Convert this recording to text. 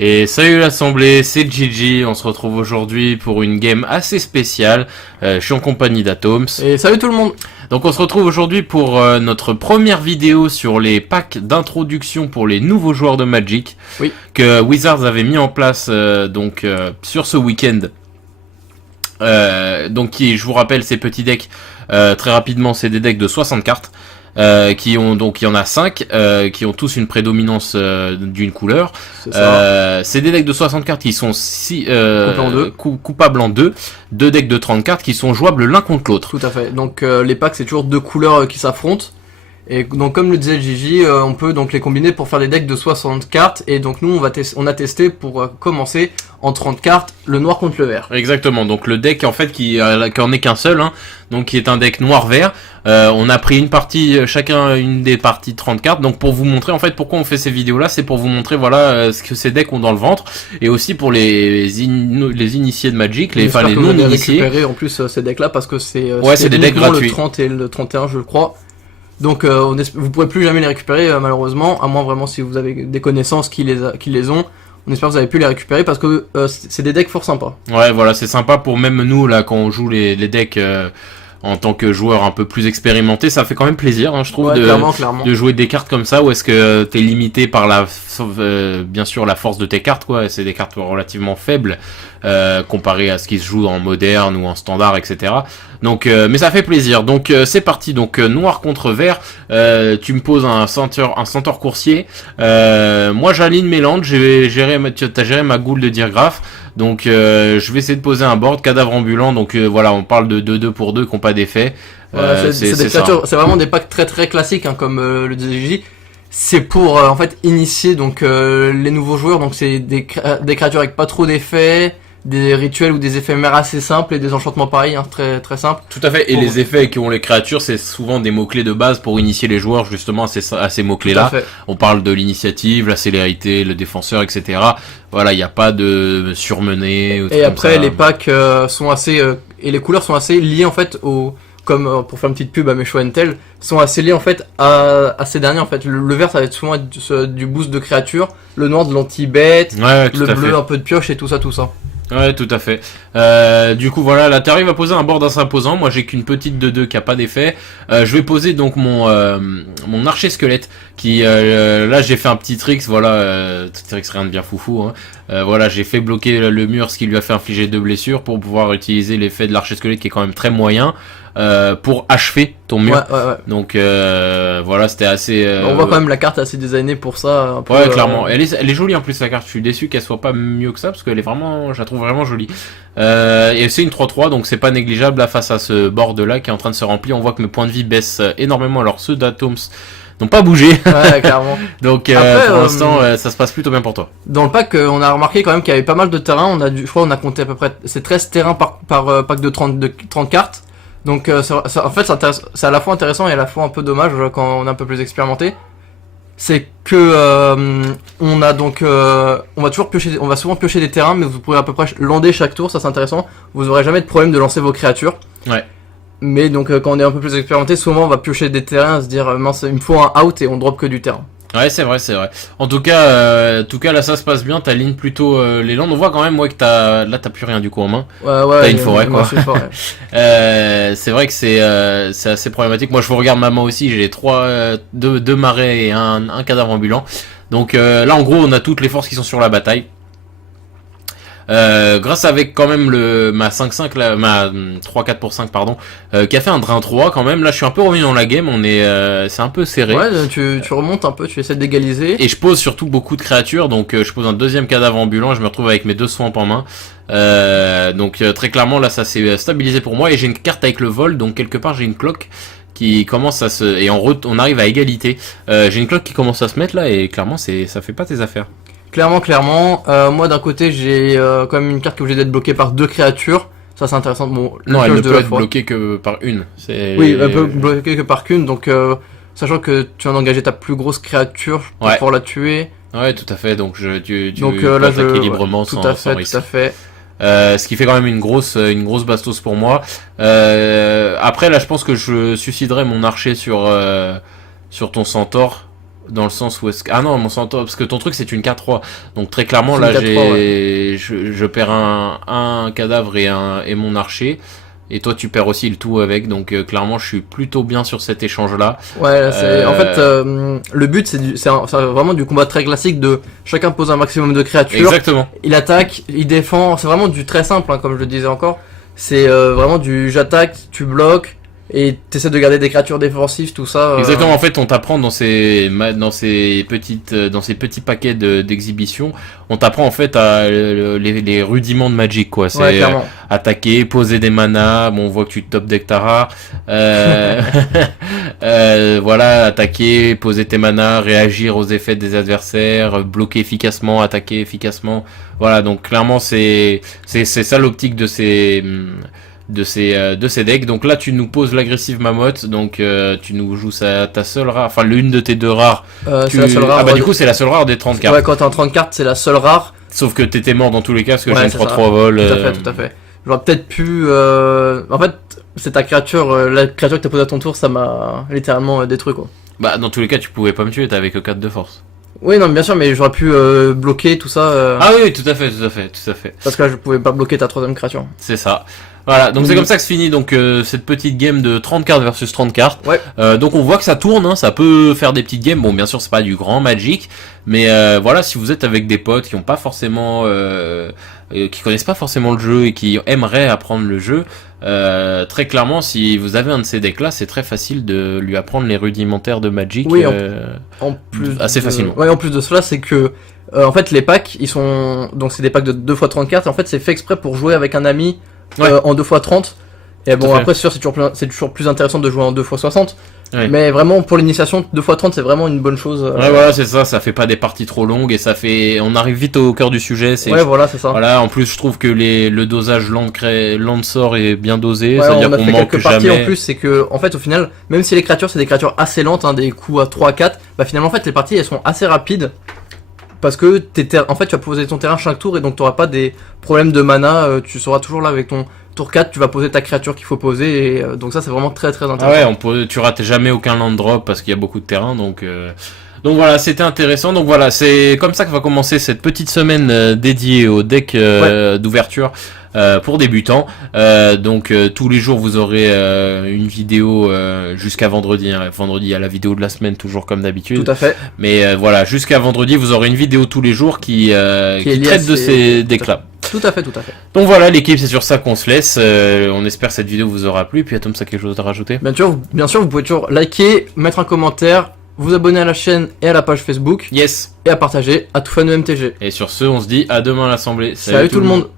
Et salut l'assemblée, c'est Gigi, on se retrouve aujourd'hui pour une game assez spéciale, je suis en compagnie d'Atoms. Et salut tout le monde. Donc on se retrouve aujourd'hui pour notre première vidéo sur les packs d'introduction pour les nouveaux joueurs de Magic, oui, que Wizards avait mis en place sur ce week-end. Je vous rappelle ces petits decks, très rapidement c'est des decks de 60 cartes. Il y en a 5 qui ont tous une prédominance d'une couleur. C'est des decks de 60 cartes qui sont coupables en deux decks de 30 cartes qui sont jouables l'un contre l'autre. Tout à fait. Donc les packs c'est toujours deux couleurs qui s'affrontent. Et donc comme le disait Gigi, on peut donc les combiner pour faire des decks de 60 cartes. Et donc nous on a testé pour commencer en 30 cartes le noir contre le vert. Exactement, donc le deck en fait qui en est qu'un seul, hein, donc qui est un deck noir-vert. On a pris une partie, chacun une des parties de 30 cartes, donc pour vous montrer en fait pourquoi on fait ces vidéos là, c'est pour vous montrer voilà ce que ces decks ont dans le ventre, et aussi pour les initiés de Magic, les non-initiés. Récupérer en plus ces decks là parce que c'est des decks gratuits. Le 30 et le 31 je crois. Donc vous pourrez plus jamais les récupérer malheureusement, à moins vraiment si vous avez des connaissances qui les ont. On espère que vous avez pu les récupérer parce que c'est des decks fort sympas. Ouais, voilà, c'est sympa pour même nous là quand on joue les decks en tant que joueur un peu plus expérimenté, ça fait quand même plaisir, hein, je trouve, clairement. de jouer des cartes comme ça où est-ce que t'es limité par bien sûr la force de tes cartes, quoi. C'est des cartes relativement faibles comparé à ce qui se joue en moderne ou en standard, etc. Donc, mais ça fait plaisir. Donc c'est parti. Donc noir contre vert. Tu me poses un centaure coursier. Moi j'aligne mes landes. T'as géré ma goule de Diregraphe. Donc je vais essayer de poser un board cadavre ambulant. Donc voilà, on parle de 2 pour 2 qui n'ont pas d'effet. C'est vraiment des packs très très classiques, hein, comme le disait Gigi. C'est pour en fait initier donc les nouveaux joueurs. Donc c'est des créatures avec pas trop d'effets, des rituels ou des éphémères assez simples et des enchantements pareils, hein, très très simples. Tout à fait. Et les effets qu'ont les créatures, c'est souvent des mots-clés de base pour initier les joueurs justement à ces mots-clés-là. On parle de l'initiative, la célérité, le défenseur, etc. Voilà, il n'y a pas de surmené. Et après, les packs sont assez et les couleurs sont assez liées en fait comme pour faire une petite pub à mes choix Intel, sont assez liés en fait à ces derniers en fait. Le vert ça va être souvent du boost de créatures, le noir de l'anti-bête, le bleu un peu de pioche et tout ça. Ouais, tout à fait. Du coup, voilà, là, t'arrives à poser un board assez imposant. Moi, j'ai qu'une petite de 2 qui a pas d'effet. Je vais poser donc mon archer squelette qui, là, j'ai fait un petit tricks, voilà, tricks rien de bien foufou, hein. Voilà, j'ai fait bloquer le mur, ce qui lui a fait infliger 2 blessures pour pouvoir utiliser l'effet de l'archer squelette qui est quand même très moyen. Pour achever ton mur. Ouais. Donc voilà, c'était assez. On voit quand même la carte assez designée pour ça. Un peu, ouais, clairement. Elle est jolie en plus la carte. Je suis déçu qu'elle soit pas mieux que ça parce qu'elle est vraiment, je la trouve vraiment jolie. Et c'est une 3-3, donc c'est pas négligeable là face à ce board là qui est en train de se remplir. On voit que mes points de vie baissent énormément. Alors ceux d'Atoms n'ont pas bougé. Ouais, clairement. Donc après, pour l'instant, ça se passe plutôt bien pour toi. Dans le pack, on a remarqué quand même qu'il y avait pas mal de terrains. Je crois on a compté à peu près, c'est 13 terrains par pack de 30 cartes. Donc en fait c'est à la fois intéressant et à la fois un peu dommage quand on est un peu plus expérimenté. C'est que on va souvent piocher des terrains, mais vous pourrez à peu près lander chaque tour, ça c'est intéressant. Vous aurez jamais de problème de lancer vos créatures. Ouais. Mais donc quand on est un peu plus expérimenté, souvent on va piocher des terrains, se dire mince il me faut un out et on drop que du terrain. Ouais, c'est vrai. En tout cas, là, ça se passe bien. T'alignes plutôt les landes. On voit quand même, moi, que t'as plus rien du coup en main. Ouais. T'as une forêt, quoi. C'est vrai que c'est assez problématique. Moi, je vous regarde ma main aussi. J'ai deux marais et un cadavre ambulant. Donc là, en gros, on a toutes les forces qui sont sur la bataille. Grâce avec quand même ma 5-5 là, ma 3-4 pour 5 pardon, qui a fait un drain 3 quand même. Là je suis un peu revenu dans la game, c'est un peu serré. Ouais, tu remontes un peu, tu essaies d'égaliser. Et je pose surtout beaucoup de créatures, donc je pose un deuxième cadavre ambulant, je me retrouve avec mes 2 swamps en main. Donc très clairement là ça s'est stabilisé pour moi et j'ai une carte avec le vol, donc quelque part j'ai une cloque qui commence à et on arrive à égalité. J'ai une cloque qui commence à se mettre là et clairement ça fait pas tes affaires. Clairement. Moi d'un côté j'ai quand même une carte qui est obligée d'être bloquée par 2 créatures. Ça c'est intéressant. Bon, non, elle ne peut être bloquée que par une. Oui, elle peut bloquer que par qu'une. Donc sachant que tu viens d'engager ta plus grosse créature pour pouvoir la tuer. Ouais, tout à fait. Donc tu peux attaquer librement sans risque. Tout à fait. Ce qui fait quand même une grosse bastos pour moi. Après là, je pense que je suiciderai mon archer sur ton centaure. Dans le sens où est-ce que... Ah non, mon centaure, parce que ton truc c'est une K3. Donc très clairement, C'est là, une K3, je perds un cadavre et mon archer. Et toi, tu perds aussi le tout avec. Donc clairement, je suis plutôt bien sur cet échange-là. Ouais, en fait, le but c'est vraiment du combat très classique de chacun pose un maximum de créatures. Exactement. Il attaque, il défend. C'est vraiment du très simple, hein, comme je le disais encore. C'est vraiment du j'attaque, tu bloques. Et t'essaies de garder des créatures défensives, tout ça. Exactement. En fait, on t'apprend dans ces petits paquets d'exhibition, on t'apprend en fait les rudiments de Magic, quoi. C'est Ouais, clairement. attaquer, poser des manas. Bon, on voit que tu top deck Tara. Voilà, attaquer, poser tes manas, réagir aux effets des adversaires, bloquer efficacement, attaquer efficacement. Voilà, donc clairement c'est ça l'optique de ces decks. Donc là tu nous poses l'agressive mammoth, donc tu nous joues ta seule rare, enfin l'une de tes deux rares. C'est la seule rare. Ah bah du coup c'est la seule rare des 30 cartes. Ouais, quand t'es en 30 cartes, c'est la seule rare. Sauf que t'étais mort dans tous les cas parce que Ouais, j'ai une c'est 3-3 vol. Tout à fait. J'aurais peut-être pu... En fait, c'est ta créature, la créature que t'as posée à ton tour, ça m'a littéralement détruit, quoi. Bah dans tous les cas tu pouvais pas me tuer, t'avais que 4 de force. Oui, non, bien sûr, mais j'aurais pu bloquer tout ça. Ah oui, tout à fait. Parce que là, je pouvais pas bloquer ta troisième créature. C'est ça. Voilà, donc c'est comme ça que se finit donc cette petite game de 30 cartes versus 30 cartes. Ouais. Donc on voit que ça tourne, hein, ça peut faire des petites games. Bon, bien sûr, c'est pas du grand Magic, mais voilà, si vous êtes avec des potes qui ont pas forcément qui connaissent pas forcément le jeu et qui aimeraient apprendre le jeu, très clairement, si vous avez un de ces decks là, c'est très facile de lui apprendre les rudimentaires de Magic. Oui, en plus assez facilement. Ouais, en plus de cela, c'est que en fait les packs, ils sont donc c'est des packs de 2x30 cartes. En fait, c'est fait exprès pour jouer avec un ami en 2x30. Et bon, après, c'est sûr, c'est toujours plus intéressant de jouer en 2x60. Ouais. Mais vraiment, pour l'initiation, 2x30, c'est vraiment une bonne chose. Ouais, voilà, c'est ça, ça fait pas des parties trop longues et ça fait, on arrive vite au cœur du sujet. Ouais, voilà, c'est ça. Voilà, en plus, je trouve que le dosage land de sort est bien dosé. Ouais, ça veut dire qu'on manque quelques parties jamais. En plus, c'est que, en fait, au final, même si les créatures, c'est des créatures assez lentes, hein, des coups à 3-4, bah finalement, en fait, les parties, elles sont assez rapides. Parce que en fait, tu vas poser ton terrain chaque tour et donc tu n'auras pas des problèmes de mana. Tu seras toujours là avec ton tour 4, tu vas poser ta créature qu'il faut poser. Et donc ça, c'est vraiment très très intéressant. Ah ouais, tu rates jamais aucun land drop parce qu'il y a beaucoup de terrain. Donc voilà, c'était intéressant. Donc voilà, c'est comme ça que va commencer cette petite semaine dédiée au deck d'ouverture. Pour débutants. Donc tous les jours vous aurez une vidéo jusqu'à vendredi. Hein. Vendredi il y a la vidéo de la semaine toujours comme d'habitude. Tout à fait. Mais voilà, jusqu'à vendredi vous aurez une vidéo tous les jours qui traite de ces decks-là. Tout à fait. Donc voilà, l'équipe, c'est sur ça qu'on se laisse. On espère que cette vidéo vous aura plu. Puis Atom, ça quelque chose à rajouter? Bien sûr, vous pouvez toujours liker, mettre un commentaire, vous abonner à la chaîne et à la page Facebook. Yes. Et à partager à tout fan de MTG. Et sur ce, on se dit à demain à l'Assemblée. Salut tout le monde.